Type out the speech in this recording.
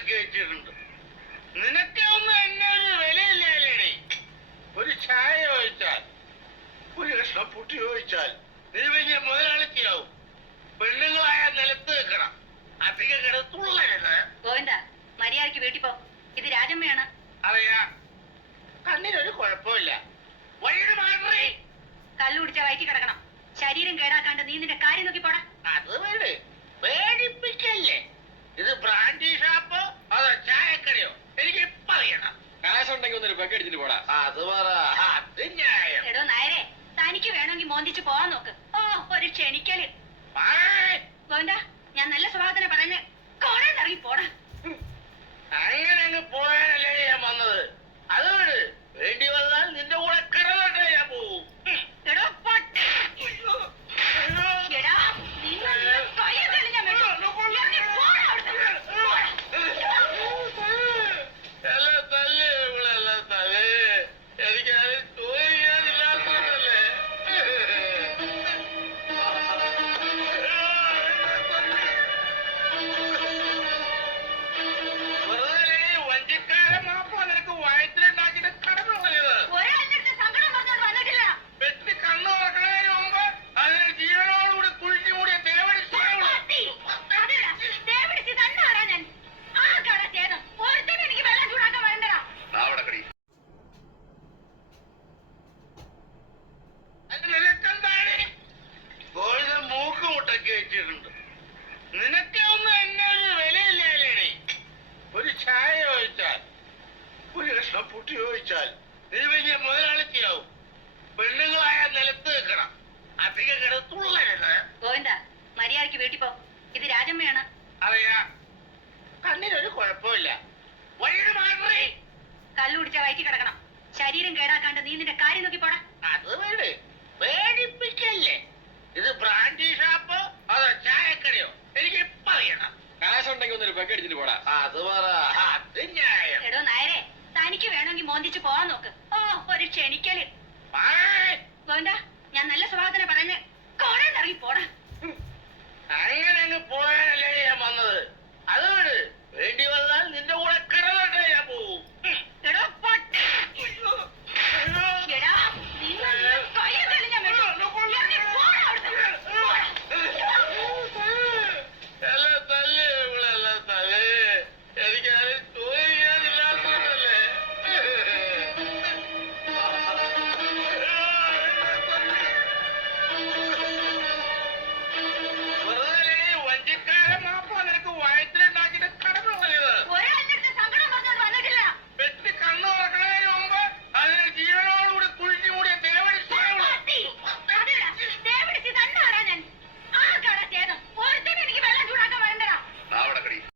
മുട്ടൊക്കെ വെച്ചിട്ടുണ്ട്. നിനക്ക് ഒന്നും എന്നെ ഒരു വിലയില്ലേടി. ഒരു ചായ ചോദിച്ചാൽ, ഒരു കഷ്ണം പുട്ടി ചോദിച്ചാൽ നീ വലിയ മുതലാളിക്കാവും. പെണ്ണുങ്ങളായ നിലത്ത് വെക്കണം, അധികം കിടത്തുള്ളരുത്. ഗോവിന്ദ, മര്യാദയ്ക്ക് വീട്ടിൽ പോ. ഇത് രാജമ്മയാണ്. അറിയാ, കണ്ണിനൊരു കുഴപ്പമില്ല. വഴിയുടെ മാറി കല്ലു കുടിച്ച വയറ്റി കിടക്കണം. ശരീരം കേടാക്കാണ്ട് നീ നിന്റെ കാര്യം നോക്കി പോടാ. അത് വേട് പേടിപ്പിക്കല്ലേ. ഇത് ബ്രാൻഡി ഷാപ്പോ അതോ ചായക്കടയോ എനിക്ക് ഇപ്പൊ അറിയണം. കാശുണ്ടെങ്കിൽ ഒന്നൊരു പെഗ് അടിച്ചിട്ട് പോടാ. അത് പറ, അത് ന്യായം. എടോ നായരെ, തനിക്ക് വേണമെങ്കിൽ മോന്തിച്ച് പോവാൻ നോക്ക്. ഓ, ഒരു ക്ഷണിക്കല്. ഗോവിന്ദ, ഞാൻ നല്ല സ്വഭാവത്തിനെ പറയുന്നേ. കോടാൻ ഇറങ്ങി പോടാ. അങ്ങനെ അങ്ങ് പോയാലല്ലേ ഞാൻ വന്നത്. അതുകൊണ്ട് വേണ്ടി വന്നാൽ നിന്റെ കൂടെ കിടന്നിട്ടേ ഞാൻ പോവും. എടോ പൊട്ടി. എടാ, നിന്നെ കയ്യിൽ ഞാൻ വെട്ടും. ഇറങ്ങി പോടാ അവിടുന്ന്. പോടാ. എല്ലാം തല്ലേ ഇവളെല്ലാം തലേ. എനിക്കാരും ചോദിക്കാനില്ലാത്തതല്ലേ. വെറുതെ വഞ്ചിക്കാരൻ മാപ്പ നിനക്ക് വയറ്റിലുണ്ടാക്കിയിട്ട് കടന്നു കളഞ്ഞത്. ഒരാളുടെ സങ്കടം പറഞ്ഞോണ്ട് വന്നിട്ടില്ല. വെട്ടി കണ്ണു തുറക്കുന്നതിന് മുമ്പ് അതിന് ജീവനോടുകൂടി കുഴിഞ്ഞു മൂടിയ തേവടി പൊട്ടി. അതെടാ, ദേവടിച്ച് തന്നെ ആരാ ഞാൻ. ആർക്കാടാ ചേതം? ഒരുത്തനും എനിക്ക് വെള്ളം ചൂടാക്കാൻ വേണ്ടടാ. നാവടക്കടി. നിനക്കെന്താണ്? ഗോവിന്ദ മൂക്ക് മുട്ടൊക്കെ വെച്ചിട്ടുണ്ട്. നിനക്ക് ഒന്നും എന്നെ ഒരു വിലയില്ലേടി. ഒരു ചായ ചോദിച്ചാൽ, ഒരു കഷ്ണം പുട്ടി ചോദിച്ചാൽ നീ വലിയ മുതലാളിക്കാവും. പെണ്ണുങ്ങളായ നിലത്ത് വെക്കണം, അധികം കിടത്തുള്ളരുത്. ഗോവിന്ദ, മര്യാദയ്ക്ക് വീട്ടിൽ പോ. ഇത് രാജമ്മയാണ്. അറിയാ, കണ്ണിനൊരു കുഴപ്പമില്ല. വഴിയുടെ മാറി കല്ലു കുടിച്ച വയറ്റി കിടക്കണം. ശരീരം കേടാക്കാണ്ട് നീ നിന്റെ കാര്യം നോക്കി പോടാ. അത് വേട് പേടിപ്പിക്കല്ലേ. ഇത് ബ്രാൻഡി ഷാപ്പോ അതോ ചായക്കടയോ എനിക്ക് ഇപ്പൊ അറിയണം. കാശുണ്ടെങ്കിൽ ഒന്നൊരു പെഗ് അടിച്ചിട്ട് പോടാ. അത് പറ, അത് ന്യായം. എടോ നായരെ, തനിക്ക് വേണമെങ്കിൽ മോന്തിച്ച് പോവാൻ നോക്ക്. ഓ, ഒരു ക്ഷണിക്കല്. ഗോവിന്ദ, ഞാൻ നല്ല സ്വഭാവത്തിനെ പറയുന്നേ. കോടാൻ ഇറങ്ങി പോടാ. അങ്ങനെ അങ്ങ് പോയാലല്ലേ ഞാൻ വന്നത്. അതുകൊണ്ട്